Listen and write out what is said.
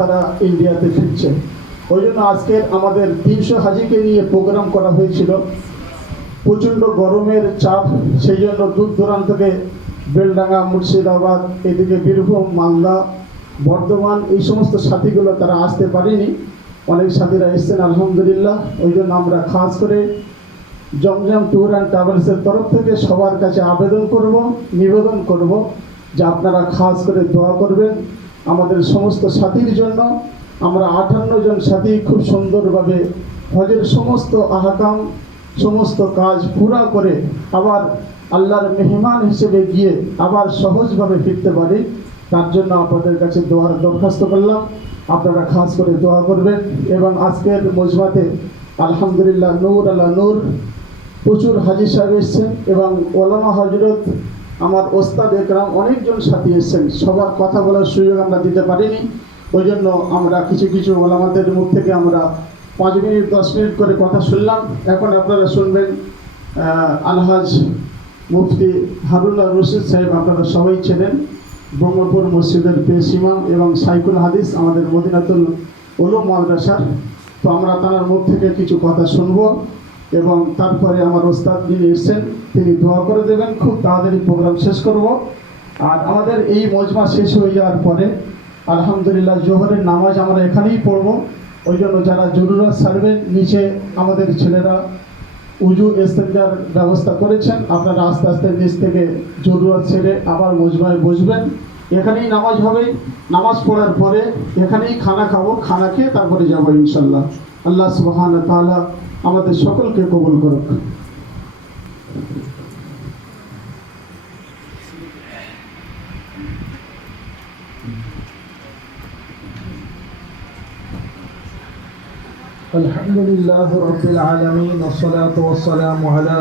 তারা ইন্ডিয়াতে ফিরছে। ওই জন্য আজকের আমাদের 300 হাজিকে নিয়ে প্রোগ্রাম করা হয়েছিল। প্রচণ্ড গরমের চাপ, সেই জন্য দূর দূরান্ত থেকে বেলডাঙ্গা, মুর্শিদাবাদ, এদিকে বীরভূম, মালদা, বর্ধমান, এই সমস্ত সাথীগুলো তারা আসতে পারেনি। অনেক সাথীরা এসছেন আলহামদুলিল্লাহ। ওই জন্য আমরা খাস করে জমজম ট্যুর অ্যান্ড ট্রাভেলসের তরফ থেকে সবার কাছে নিবেদন করব যে আপনারা খাস করে দোয়া করবেন আমাদের সমস্ত সাথীর জন্য। আমরা 58 জন সাথী খুব সুন্দরভাবে হজের সমস্ত আহকাম, সমস্ত কাজ পুরা করে আবার আল্লাহর মেহমান হিসেবে গিয়ে আবার সহজভাবে ফিরতে পারি, তার জন্য আপনাদের কাছে দোয়ার দরখাস্ত করলাম। আপনারা খাস করে দোয়া করবেন। এবং আজকের মজমাতে আলহামদুলিল্লাহ নূর আল্লাহ নূর প্রচুর হাজি সাহেব এসছেন এবং ওলামা হজরত আমার ওস্তাদ একরাম অনেকজন সাথী এসছেন। সবার কথা বলার সুযোগ আমরা দিতে পারিনি। ওই জন্য আমরা কিছু ওলামাদের মুখ থেকে আমরা 5 মিনিট 10 মিনিট করে কথা শুনলাম। এখন আপনারা শুনবেন আলহাজ মুফতি হারুল্লাহ রশিদ সাহেব, আপনারা সবাই ছিলেন, ব্রহ্মপুর মসজিদের পেশ ইমাম এবং সাইকুল হাদিস আমাদের মদিনাতুল উলুম মাদ্রাসার। তো আমরা তার মুখ থেকে কিছু কথা শুনব এবং তারপরে আমার ওস্তাদ যিনি এসছেন তিনি দোয়া করে দেবেন। খুব তাড়াতাড়ি প্রোগ্রাম শেষ করব। আর আমাদের এই মজমা শেষ হয়ে যাওয়ার পরে আলহামদুলিল্লাহ জোহরের নামাজ আমরা এখানেই পড়ব। ওই জন্য যারা জরুরত সারবেন, নিচে আমাদের ছেলেরা উজু ইস্তেঞ্জার ব্যবস্থা করেছেন। আপনারা আস্তে আস্তে নিচ থেকে জরুরত ছেড়ে আবার মজমায় বসবেন। এখানেই নামাজ হবে। নামাজ পড়ার পরে এখানেই খানা খাবো। খানা খেয়ে তারপরে যাবো ইনশাল্লাহ। আল্লাহ সুবহানাহু ওয়া তাআলা আমাদের সকলকে কবুল করুক। الحمد لله رب العالمين والصلاة والسلام على